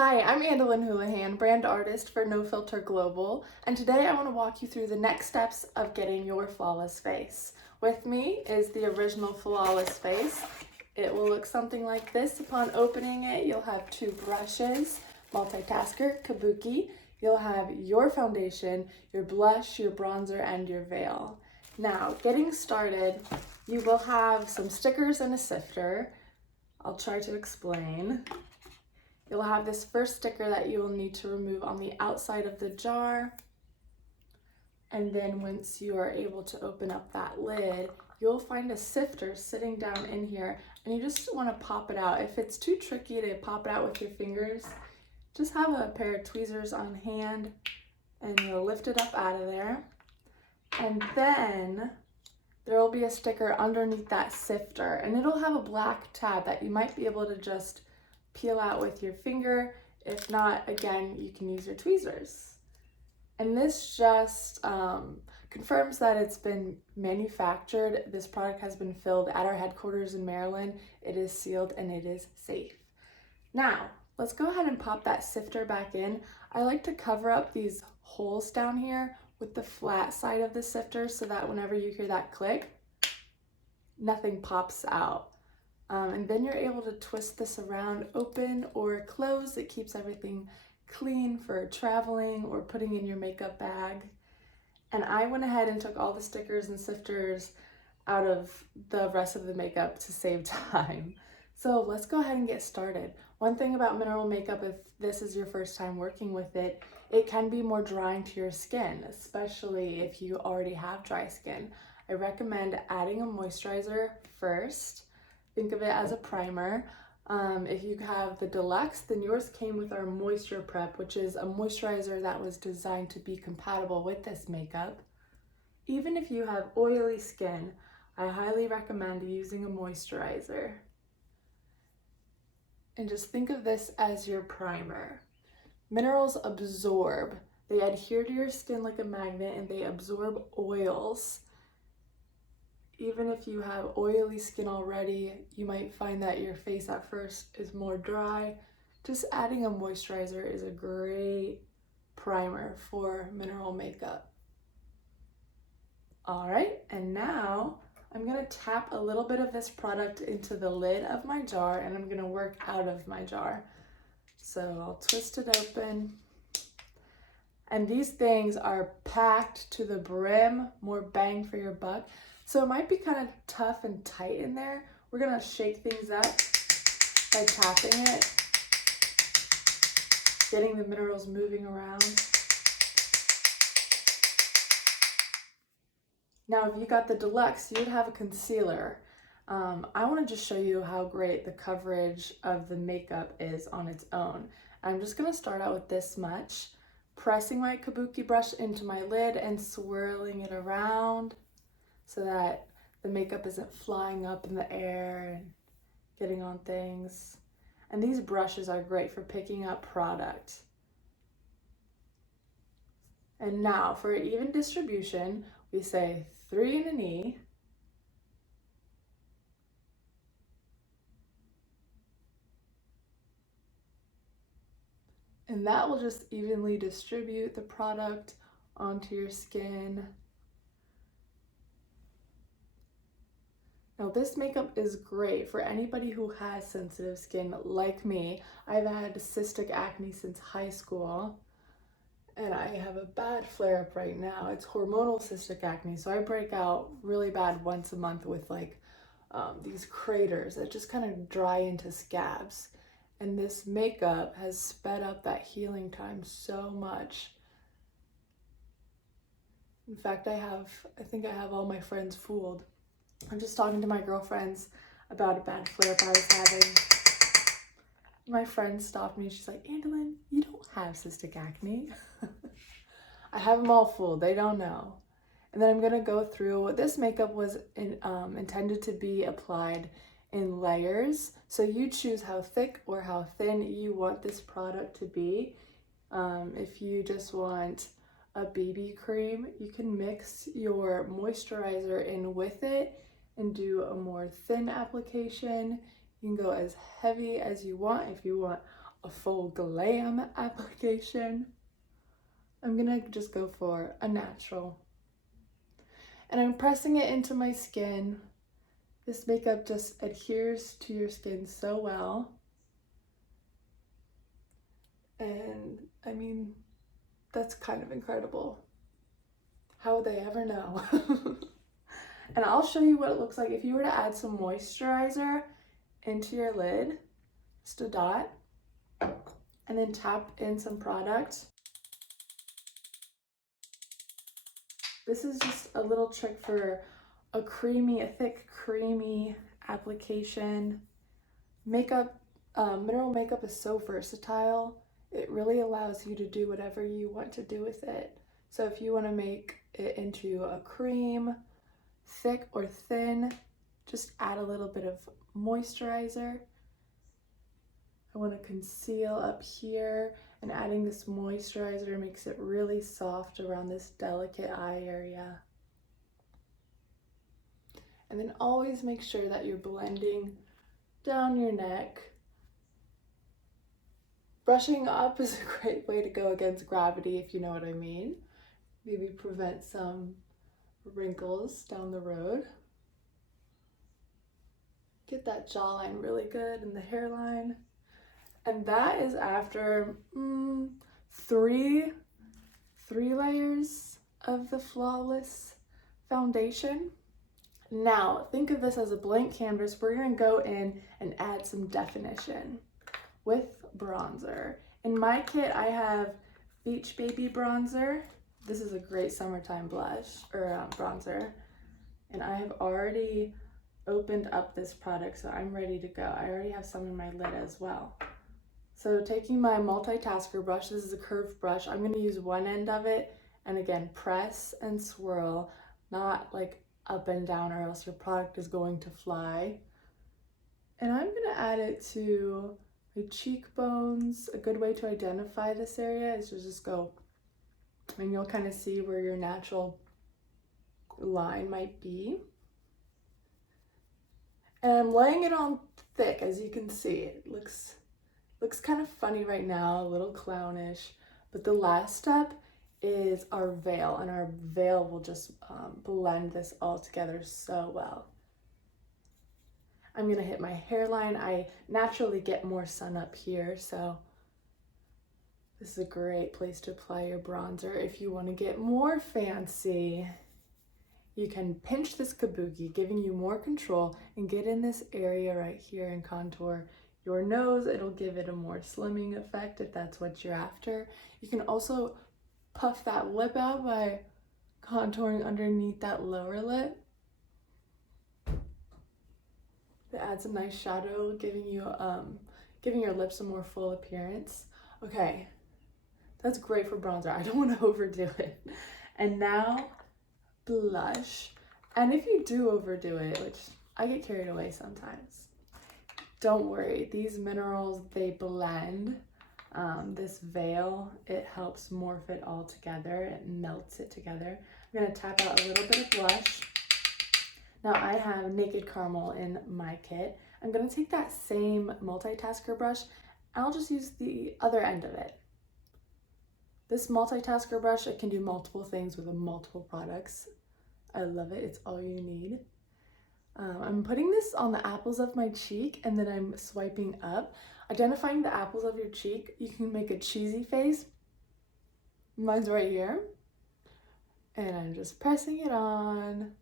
Hi, I'm Andalyn Houlihan, brand artist for No Filter Global, and today I want to walk you through the next steps of getting your flawless face. With me is the original flawless face. It will look something like this. Upon opening it, you'll have two brushes, multitasker, kabuki. You'll have your foundation, your blush, your bronzer, and your veil. Now, getting started, you will have some stickers and a sifter. I'll try to explain. You'll have this first sticker that you will need to remove on the outside of the jar. And then once you are able to open up that lid, you'll find a sifter sitting down in here, and you just want to pop it out. If it's too tricky to pop it out with your fingers, just have a pair of tweezers on hand and you'll lift it up out of there. And then there will be a sticker underneath that sifter, and it'll have a black tab that you might be able to just peel out with your finger. If not, again, you can use your tweezers. And this just confirms that it's been manufactured. This product has been filled at our headquarters in Maryland. It is sealed and it is safe. Now, let's go ahead and pop that sifter back in. I like to cover up these holes down here with the flat side of the sifter so that whenever you hear that click, nothing pops out. And then you're able to twist this around, open or close. It keeps everything clean for traveling or putting in your makeup bag. And I went ahead and took all the stickers and sifters out of the rest of the makeup to save time. So let's go ahead and get started. One thing about mineral makeup, if this is your first time working with it, it can be more drying to your skin, especially if you already have dry skin. I recommend adding a moisturizer first. Think of it as a primer. If you have the deluxe, then yours came with our moisture prep, which is a moisturizer that was designed to be compatible with this makeup. Even if you have oily skin, I highly recommend using a moisturizer. And just think of this as your primer. Minerals absorb. They adhere to your skin like a magnet and they absorb oils. Even if you have oily skin already, you might find that your face at first is more dry. Just adding a moisturizer is a great primer for mineral makeup. All right, and now I'm gonna tap a little bit of this product into the lid of my jar and I'm gonna work out of my jar. So I'll twist it open. And these things are packed to the brim, more bang for your buck. So it might be kind of tough and tight in there. We're gonna shake things up by tapping it, getting the minerals moving around. Now, if you got the deluxe, you'd have a concealer. I wanna just show you how great the coverage of the makeup is on its own. I'm just gonna start out with this much, pressing my kabuki brush into my lid and swirling it around so that the makeup isn't flying up in the air and getting on things. And these brushes are great for picking up product. And now for even distribution, we say 3 in an E. And that will just evenly distribute the product onto your skin. Now this makeup is great for anybody who has sensitive skin like me. I've had cystic acne since high school and I have a bad flare-up right now. It's hormonal cystic acne, so I break out really bad once a month with these craters that just kind of dry into scabs. And this makeup has sped up that healing time so much. In fact, I think I have all my friends fooled. I'm just talking to my girlfriends about a bad flare-up I was having. My friend stopped me. She's like, Andalyn, you don't have cystic acne. I have them all fooled. They don't know. And then I'm going to go through. This makeup was intended to be applied in layers. So you choose how thick or how thin you want this product to be. If you just want a BB cream, you can mix your moisturizer in with it and do a more thin application. You can go as heavy as you want. If you want a full glam application. I'm gonna just go for a natural. And I'm pressing it into my skin. This makeup just adheres to your skin so well. And I mean, that's kind of incredible. How would they ever know? And I'll show you what it looks like if you were to add some moisturizer into your lid, just a dot, and then tap in some product. This is just a little trick for a thick, creamy application. Makeup, mineral makeup is so versatile. It really allows you to do whatever you want to do with it. So if you want to make it into a cream, thick or thin, just add a little bit of moisturizer. I want to conceal up here, and adding this moisturizer makes it really soft around this delicate eye area. And then always make sure that you're blending down your neck. Brushing up is a great way to go against gravity, if you know what I mean. Maybe prevent some wrinkles down the road. Get that jawline really good and the hairline. And that is after three layers of the Flawless foundation. Now, think of this as a blank canvas. We're gonna go in and add some definition with bronzer. In my kit, I have Beach Baby bronzer. This is a great summertime blush, or bronzer. And I have already opened up this product, so I'm ready to go. I already have some in my lid as well. So taking my multitasker brush, this is a curved brush, I'm gonna use one end of it, and again, press and swirl, not like up and down or else your product is going to fly. And I'm gonna add it to my cheekbones. A good way to identify this area is to just go, and you'll kind of see where your natural line might be. And I'm laying it on thick, as you can see. It looks kind of funny right now, a little clownish, but the last step is our veil, and our veil will just blend this all together so well. I'm gonna hit my hairline. I naturally get more sun up here, so this is a great place to apply your bronzer. If you want to get more fancy, you can pinch this kabuki, giving you more control, and get in this area right here and contour your nose. It'll give it a more slimming effect if that's what you're after. You can also puff that lip out by contouring underneath that lower lip. It adds a nice shadow, giving your lips a more full appearance. Okay, that's great for bronzer. I don't want to overdo it. And now blush. And if you do overdo it, which I get carried away sometimes, don't worry. These minerals, they blend. This veil, it helps morph it all together. It melts it together. I'm gonna tap out a little bit of blush. Now I have Naked Caramel in my kit. I'm gonna take that same multitasker brush, and I'll just use the other end of it. This multitasker brush, it can do multiple things with multiple products. I love it, it's all you need. I'm putting this on the apples of my cheek, and then I'm swiping up. Identifying the apples of your cheek, you can make a cheesy face. Mine's right here. And I'm just pressing it on.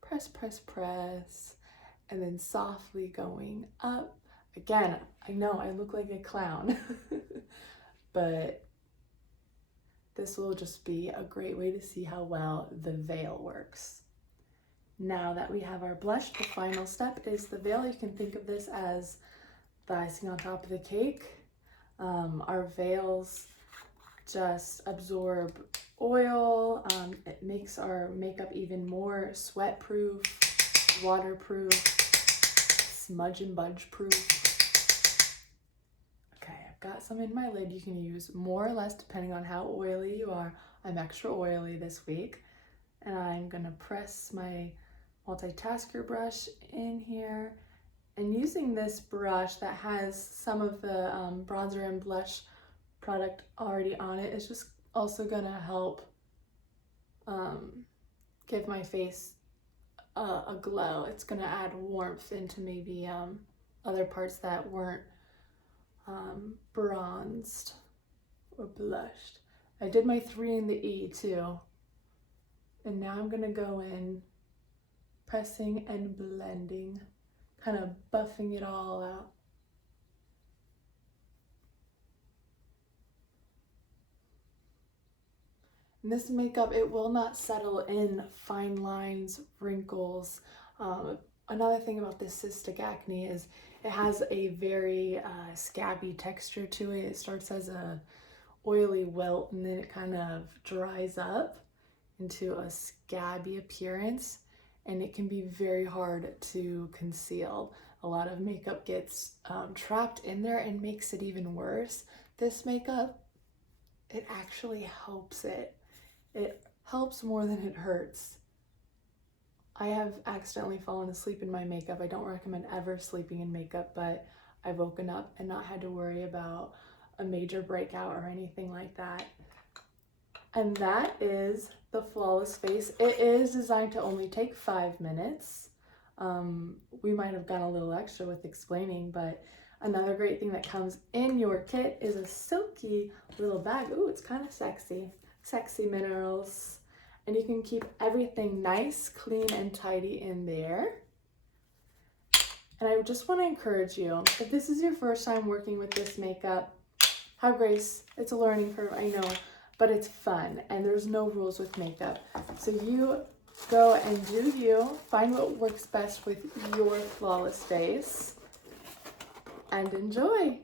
Press, press, press. And then softly going up. Again, I know I look like a clown, but this will just be a great way to see how well the veil works. Now that we have our blush, the final step is the veil. You can think of this as the icing on top of the cake. Our veils just absorb oil. It makes our makeup even more sweat proof, waterproof, smudge and budge proof. Okay, I've got some in my lid. You can use more or less depending on how oily you are. I'm extra oily this week, and I'm gonna press my multitasker brush in here And using this brush that has some of the bronzer and blush product already on it is just also gonna help give my face a glow. It's gonna add warmth into maybe other parts that weren't bronzed or blushed. I did my 3 in the E too. And now I'm gonna go in pressing and blending, kind of buffing it all out. And this makeup, it will not settle in fine lines, wrinkles. Another thing about this cystic acne is it has a very scabby texture to it. It starts as a oily welt and then it kind of dries up into a scabby appearance, and it can be very hard to conceal. A lot of makeup gets trapped in there and makes it even worse. This makeup, it actually helps it. It helps more than it hurts. I have accidentally fallen asleep in my makeup. I don't recommend ever sleeping in makeup, but I've woken up and not had to worry about a major breakout or anything like that. And that is the Flawless Face. It is designed to only take 5 minutes. We might have gone a little extra with explaining, but another great thing that comes in your kit is a silky little bag. Ooh, it's kind of sexy. Sexy minerals. And you can keep everything nice, clean, and tidy in there. And I just want to encourage you, if this is your first time working with this makeup, have grace. It's a learning curve, I know, but it's fun and there's no rules with makeup. So you go and do you, find what works best with your flawless face, and enjoy.